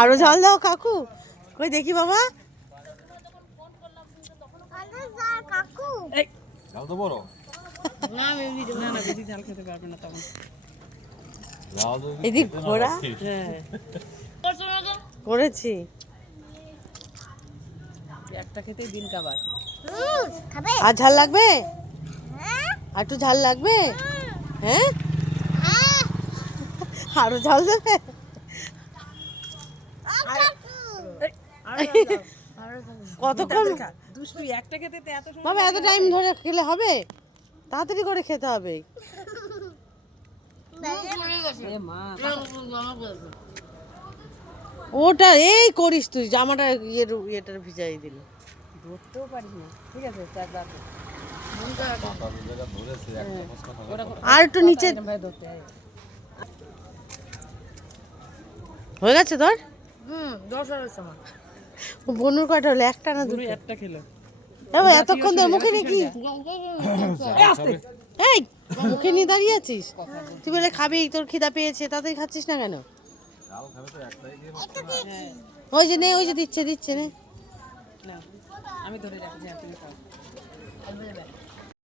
আরো ঝাল দাও কাকু, কই দেখি বাবা। ঝাল তো বড় না আমি না না বেশি ঝাল খেতে পারবে না তখন। এদিক ঘোরা করেছি। একটা খেতেই দিন কাবার। আর ঝাল লাগবে? আর একটু ঝাল লাগবে? হ্যাঁ, আরো ঝাল দেবে? কতক্ষণ দুষ্টু একটা খেতে এত সময় বাবা, এত টাইম ধরে খেলে হবে? তাড়াতাড়ি করে খেতে হবে। এ মা ওটা এই করিস তুই, জামাটা ইয়েটার ভিজাই দিল। ধরতেও পারিস না। ঠিক আছে একবার আর একটু নিচে ধরতে হয়ে গেছে তোর। 10 হওয়ার সময় বনুর কয়টা হলো? একটা না দুটো? একটা খেলো। এবার এতক্ষণ ধরে মুখে নিয়ে কি এই মুখে নিয়ে দাঁড়িয়ে আছিস? তুই বলে খাবি, তোর খিদা পেয়েছে, তাড়াতাড়ি খাচ্ছিস না কেন? ওই যে নে, ওই যে দিচ্ছে নে। না আমি ধরে রাখছি, তুমি খাও।